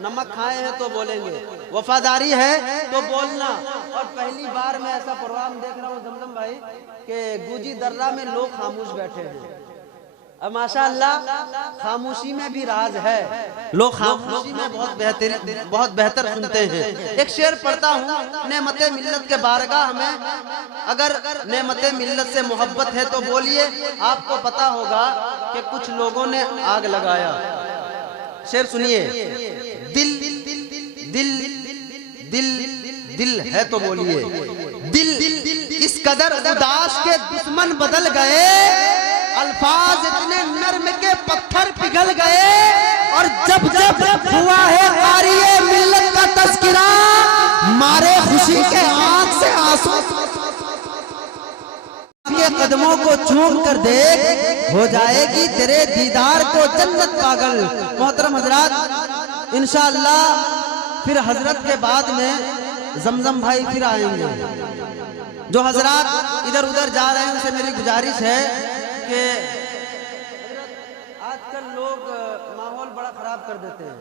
नमक खाए हैं तो बोलेंगे, वफादारी है तो बोलना। और पहली बार मैं ऐसा प्रोग्राम देख रहा हूँ जमजम भाई कि गुजी दर्रा में लोग खामोश बैठे हैं। अब माशाअल्लाह खामोशी में भी राज है, लोग खामोशी में बहुत बेहतर सुनते हैं। एक शेर पढ़ता हूँ, नेमते मिल्लत के बारगाह में अगर नेमते मिल्लत से मोहब्बत है तो बोलिए। आपको पता होगा कि कुछ लोगों ने आग लगाया। शेर सुनिए, दिल दिल दिल दिल है तो बोलिए। दिल इस कदर उदास के दुश्मन बदल गए, अल्फाज इतने नर्म के पत्थर पिघल गए। और जब जब हुआ है कारिए मिल्लत का तज़किरा, मारे खुशी के आंख से आंसू। के कदमों को चूम कर देख, हो जाएगी तेरे दीदार को जन्नत पागल। मोहतरम हजरात, इंशाअल्लाह फिर हजरत के बाद में जमजम भाई फिर आएंगे। जो हजरात इधर उधर जा रहे हैं उनसे मेरी गुजारिश है कि आजकल लोग माहौल बड़ा खराब कर देते हैं।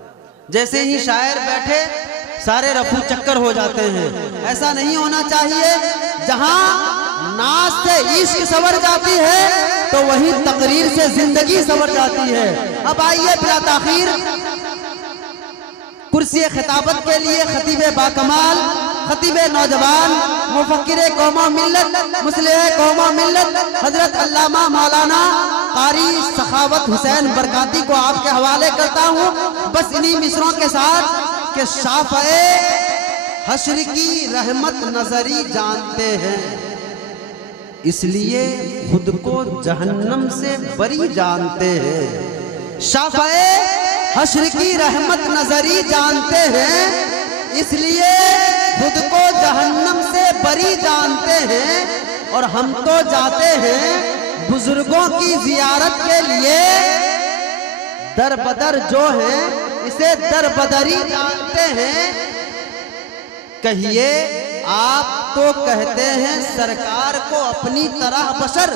जैसे ही शायर बैठे सारे रफू चक्कर हो जाते हैं। ऐसा नहीं होना चाहिए। जहां नाच से इश्क संवर जाती है तो वहीं तकरीर से जिंदगी संवर जाती है। अब आइए बिला ताखीर कुर्सी खिताबत के लिए खतीब बाकमाल, खतीब नौजवान, मुफक्किर कौमा मिल्लत, मुस्लिह कौमा मिल्लत हजरत अल्लामा मौलाना कारी सखावत हुसैन बरकाती को आपके हवाले करता हूँ। बस इन्हीं मिसरों के साथ कि शाफ़ए हश्र की रहमत नजरी जानते हैं, इसलिए खुद को जहन्नम से बरी जानते हैं। शाफ़ए हश्र की रहमत नजरी जानते हैं, इसलिए खुद को जहन्नम से बरी जानते हैं। और हम तो जाते हैं बुजुर्गों की जियारत के लिए, दर बदर जो है इसे दर बदरी जानते हैं। कहिए आप तो कहते हैं सरकार को अपनी तरह बशर,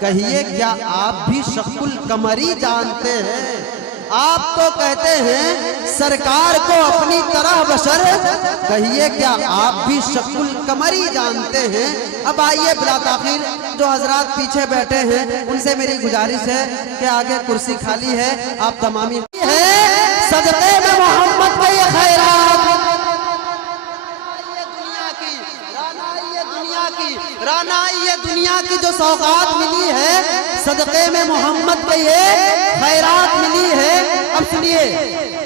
कहिए क्या आप भी शक्कुल कमरी जानते हैं। आप तो कहते हैं सरकार को अपनी तरह बशर, कहिए क्या आप भी शक्कुल कमरी जानते हैं। अब आइए बिला ताखीर जो हजरात पीछे बैठे हैं उनसे मेरी गुजारिश है कि आगे कुर्सी खाली है, आप तमामी है सदक़े में मोहम्मद के ये खैरात, राना ये दुनिया की जो सौगात मिली है, सदक़े में मोहम्मद के ये खैरात मिली है। अब सुनिए,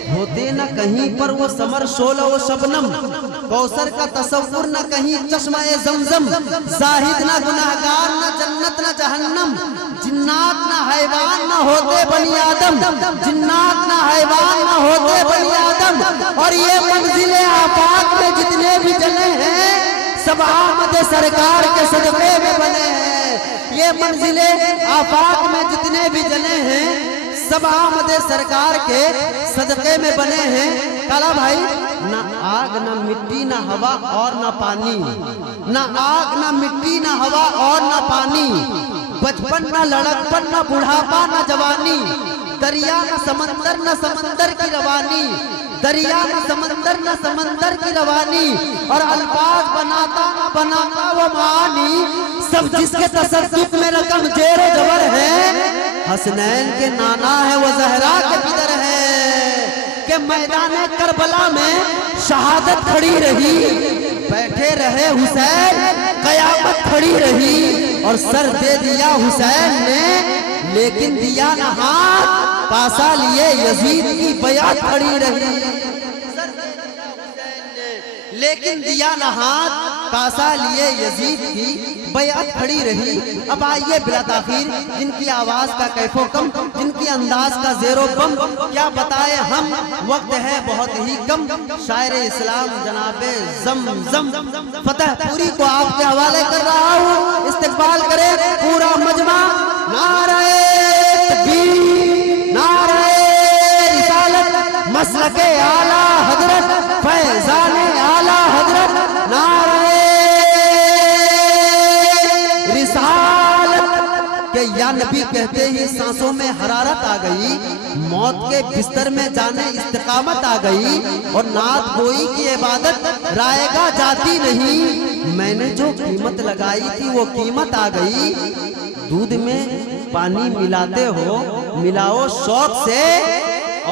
होते न कहीं पर वो समर शोला वो शबनम, कौसर का तसव्वुर न कहीं चश्मा-ए ज़मज़म, जाहिद न गुनाहगार न जन्नत न जहन्नम, जिन्नात न हैवान न होते बनी आदम, जिन्नात न हैवान न होते बनी आदम। और ये मंजिले आफाक में जितने भी जने हैं सब आमद सरकार के सदक़े में बने हैं। ये मंजिले आफाक में जितने भी जने हैं सब आमद सरकार के सदक़े में बने हैं। काला भाई, ना आग ना मिट्टी ना हवा और ना पानी, ना आग ना मिट्टी ना हवा और ना पानी, बचपन ना लड़कपन ना बुढ़ापा ना जवानी, दरिया न समंदर न समंदर की रवानी, दरिया न समंदर न समंदर की रवानी। और अल्फाज बनाता न बनाता वो मानी, सब जिसके तसद्दुक में रकम जेरो जबर है, हसनैन के नाना है वो ज़हरा के पितर है। कि मैदान करबला में शहादत खड़ी रही, बैठे रहे हुसैन कयामत खड़ी रही। और सर दे दिया हुसैन ने लेकिन दिया न हाथ, पासा लिए यजीद की बयात खड़ी रही। लेकिन दिया न हाथ, पासा लिए यजीद की बयात खड़ी रही। अब आइए बिला ताखीर जिनकी आवाज का कैफो कम, जिनकी अंदाज का जेरो बम, क्या बताए हम, वक्त है बहुत ही कम। शायर इस्लाम जनाबे ज़मज़म फतेहपुरी को आपके हवाले कर रहा हूँ। इस्तिक़बाल करे पूरा मजमा। नारे तकबीर, नारे रिसालत, मसलके आला हजरत, फैज़ाने आला हजरत, नारे रिसालत। के या नबी कहते ही सांसों में हरारत आ गई, मौत के बिस्तर में जाने इस्तिकामत आ गई, और नात गोई की इबादत रायगा जाती नहीं। मैंने जो कीमत लगाई थी वो कीमत आ गई। दूध में पानी मिलाते हो, मिलाओ शौक से,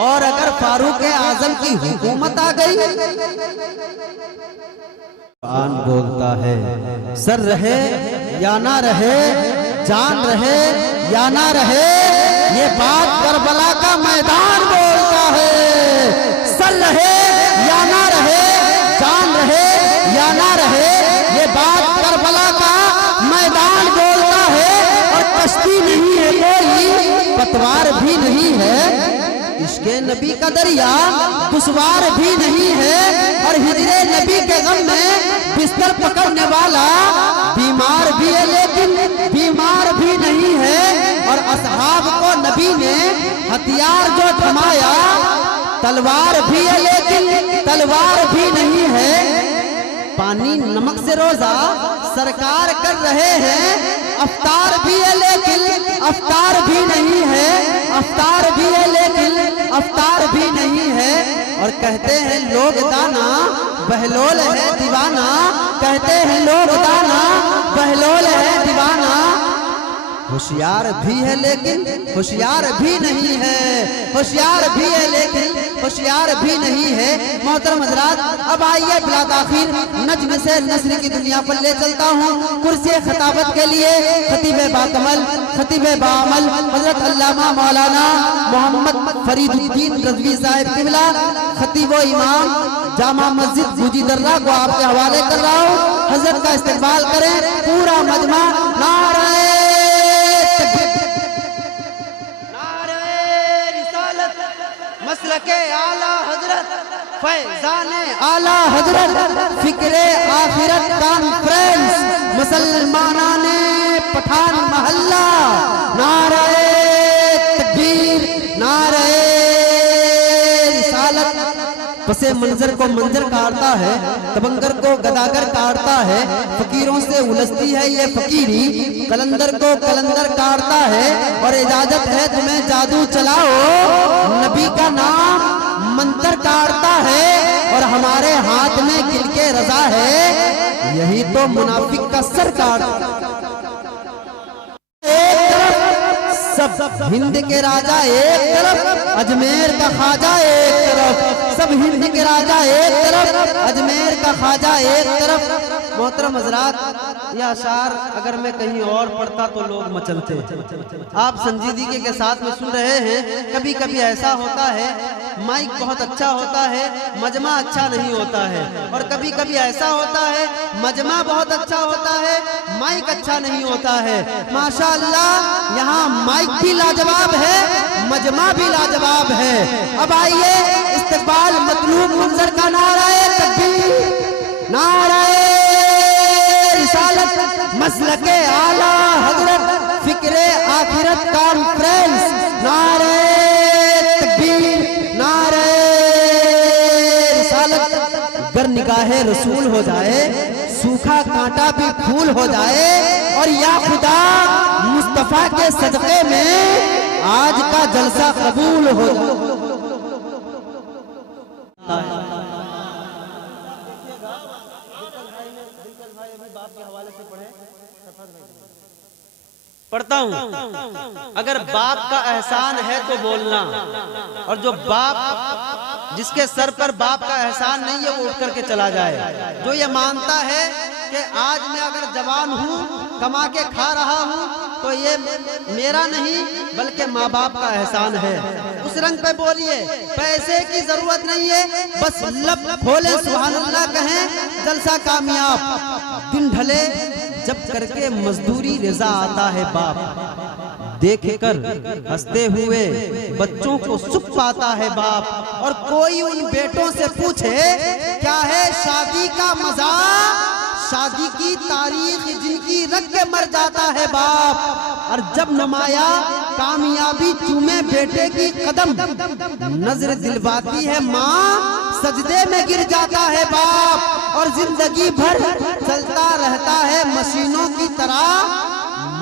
और अगर फारूक आजम की हुकूमत आ गई। कुरान बोलता है, सर रहे या ना रहे, जान रहे या ना रहे, ये बात करबला का मैदान बोलता है। सर रहे या ना रहे, जान रहे या ना रहे, ये बात करबला का मैदान बोलता है। और कश्ती नहीं है कोई, पतवार भी नहीं है, इश्क़े नबी का दरिया दुश्वार भी नहीं है, और हिजरे नबी के गम में बिस्तर पकड़ने वाला बीमार भी है लेकिन बीमार भी नहीं है। और असहाब को नबी ने हथियार जो थमाया, तलवार भी है लेकिन तलवार भी नहीं है। पानी नमक से रोजा सरकार कर रहे हैं, अफ्तार भी है लेकिन अफ्तार भी नहीं है, अफ्तार भी है लेकिन अफ्तार भी नहीं है। और कहते हैं लोग दाना बहलोल है दीवाना, कहते हैं लोग दाना बहलोल है दीवाना। होशियार भी है लेकिन होशियार भी नहीं है, होशियार भी है लेकिन होशियार भी नहीं है। मोहतरम हज़रात, अब आइए बिला ताखीर नज्म से नस्र की दुनिया पर ले चलता हूँ। कुर्सी खताबत के लिए खतीब बाकमल, खतीब बाअमल हजरत अल्लामा मौलाना मोहम्मद फरीदुद्दीन रज़वी साहिब किबला, खतीब व इमाम जामा मस्जिद गुजी दर्रा को आपके हवाले कर रहा हूँ। हजरत का इस्तेमाल करें पूरा मजमा। नारे मसलके आला हजरत, फैजाने आला हजरत, फिक्रे आखिरत कॉन्फ्रेंस, मुसलमानाने पठान महल्ला। नारे तकबीर, नारे रिसालत। पसे मंजर को मंजर काटता है, तबंगर को गदागर काटता है, फकीरों से उलझती है ये फकीरी, कलंदर को कलंदर काटता है। और इजाजत है तुम्हें जादू चलाओ, नबी का नाम मंतर काटता है, और हमारे हाथ में किल के रजा है, यही तो मुनाफिक का सर काटता। सब हिंद के राजा एक तरफ, अजमेर का ख्वाजा एक तरफ, सब हिंद के राजा एक तरफ, अजमेर का ख्वाजा एक तरफ। मोहतरम हजरात, यह अशार अगर मैं कहीं और पढ़ता तो लोग मचलते। आप संजीदगी के साथ में सुन रहे हैं। कभी कभी ऐसा होता है माइक बहुत अच्छा होता है, मजमा अच्छा नहीं होता है, और कभी कभी ऐसा होता है मजमा बहुत अच्छा होता है, माइक अच्छा नहीं होता है। माशाअल्लाह यहाँ माइक भी लाजवाब है, मजमा भी लाजवाब है। अब आइए इस्तेक़बाल मतलूब मंजर का नारे तकबीर, नारे रिसालत, मसलके आला हजरत, फिक्रे आखिरत कॉन्फ्रेंस। नारे तकबीर, नारे रिसालत। गर निगाहे रसूल हो जाए, सूखा कांटा भी फूल हो जाए, और या खुदा मुस्तफा के सदक़े में आज का जलसा कबूल हो जाए। पढ़ता हूँ, अगर बाप का एहसान है तो बोलना, और जो बाप जिसके सर पर बाप का एहसान नहीं है वो उठ करके चला जाए। जो ये मानता है कि आज मैं अगर जवान हूँ, कमा के खा रहा हूँ, तो ये मेरा नहीं बल्कि माँ बाप का एहसान है, उस रंग पे बोलिए। पैसे की जरूरत नहीं है, बस लब खोले सुभान अल्लाह कहें, जलसा कामयाब। दिन ढले जब करके मजदूरी रिजा आता है बाप, देख कर हंसते हुए बच्चों को सुख पाता है बाप। और कोई उन बेटों से पूछे क्या है शादी का मजा, शादी की तारीख जिनकी रख के मर जाता है बाप। और जब नमाया कामयाबी चूमे बेटे की कदम, नजर दिलवाती है माँ, सजदे में गिर जाता है बाप। और जिंदगी भर चलता रहता है मशीनों की तरह,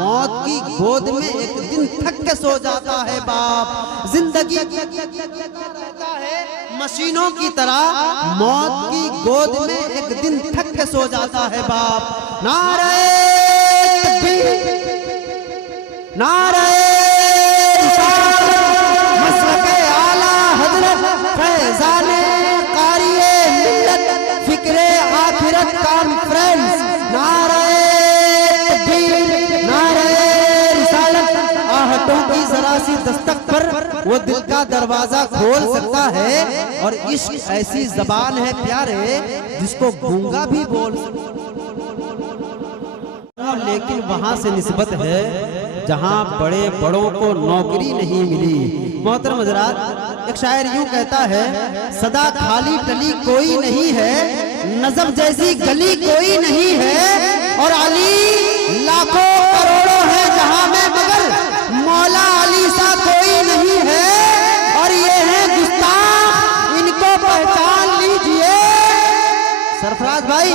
मौत की गोद में एक दिन थक के सो जाता है बाप। जिंदगी रहता है मशीनों की तरह, मौत की गोद में एक दिन थक के सो जाता है बाप। नारे तकबीर, नारे मसलके आला हजरत फैजाने कारिए मिल्लत फिक्रे आखिरत कॉन्फ्रेंस। नारे की जरा सी दस्तक पर वो दिल का दरवाजा खोल सकता है। और इश्क ऐसी जबान है प्यारे जिसको गूंगा भी बोल सकता, लेकिन वहां से निस्बत है जहां बड़े बड़ों को नौकरी नहीं मिली। मोहतरम हज़रात, एक शायर यूं कहता है, सदा खाली टली कोई नहीं है, नजम जैसी गली कोई नहीं है, और अली लाखों करोड़ों है जहां में, मगर मौला अली सा कोई नहीं है। और ये है गुस्ताख, इनको पहचान लीजिए। सरफराज भाई,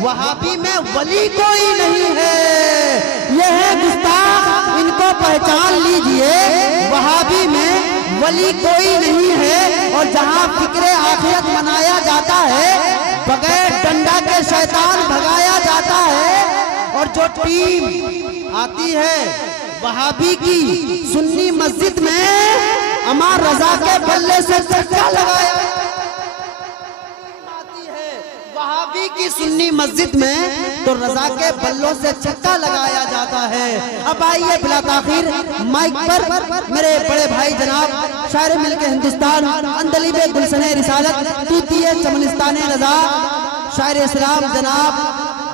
वहाबी में वली कोई नहीं है, ये है गुस्ताख, इनको पहचान लीजिए। वहाबी में वली कोई नहीं है, और जहां फिक्रे आखिरत मनाया जाता है, बगैर डंडा के शैतान भगाया जाता है। और जो टीम आती है वहाबी की सुन्नी मस्जिद में, अमार रजा के बल्ले से चक्का लगाया आती है वहाबी की सुन्नी मस्जिद में, तो रजा के बल्लों से छक्का लगाया जाता है। अब आइए बिला ताखीर माइक पर मेरे बड़े भाई जनाब शायर मिल के हिंदुस्तान अंदलीबे गुलशने रिसालत तूतिए चमनिस्ताने रजा शायर इस्लाम जनाब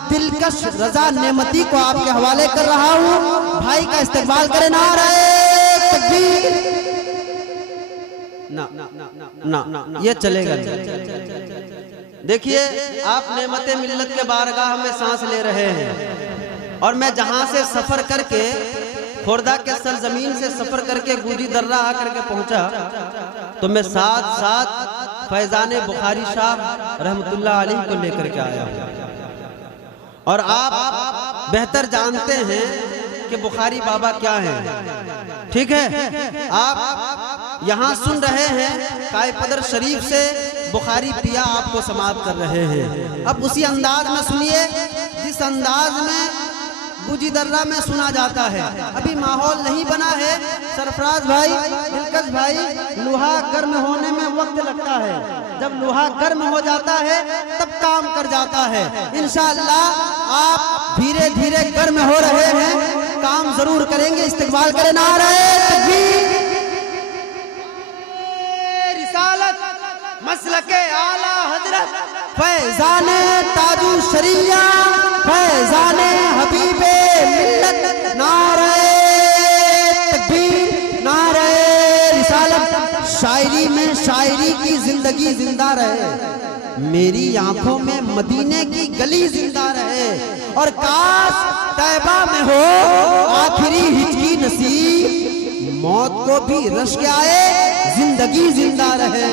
दिलकश रजा नेमती को आपके हवाले कर रहा हूँ। भाई का इस्तेमाल करें। नारे तकबीर। ना ना ना ना ना ना ये चलेगा। देखिए, आप नेमते मिल्लत के बारगाह में सांस ले रहे हैं, और मैं जहां से सफर करके खुर्दा के सरजमीन से सफर करके गुजी दर्रा आकर के पहुंचा, तो मैं साथ साथ फैजाने बुखारी साहब रहमतुल्लाह अलैह को लेकर के आया हूं। और आप बेहतर जानते हैं कि बुखारी बाबा क्या हैं, ठीक है। आप यहाँ सुन रहे हैं कायपदर शरीफ से बुखारी पिया आपको समाप्त कर रहे हैं। अब उसी अंदाज में सुनिए जिस अंदाज में गुजी दर्रा में सुना जाता है। अभी माहौल नहीं बना है सरफराज भाई, दिलकश भाई, लोहा गर्म होने में वक्त लगता है, जब लोहा गर्म हो जाता है तब काम कर जाता है। इंशाअल्लाह आप धीरे धीरे गर्म हो रहे हैं, काम जरूर करेंगे। इस्तेमाल करें। नारे तकबीर। रिसालत मसलके आला हजरत फैजाने ताजु शरिया फैजाने हबीबे मिल्लत। नारे तकबीर, नारे रिसालत। शायरी में शायरी की जिंदगी जिंदा रहे, मेरी आंखों में मदीने की गली जिंदा रहे, और काश तैबा में हो आखिरी हिचकी नसीब, मौत को भी रश्क आए जिंदगी जिंदा रहे।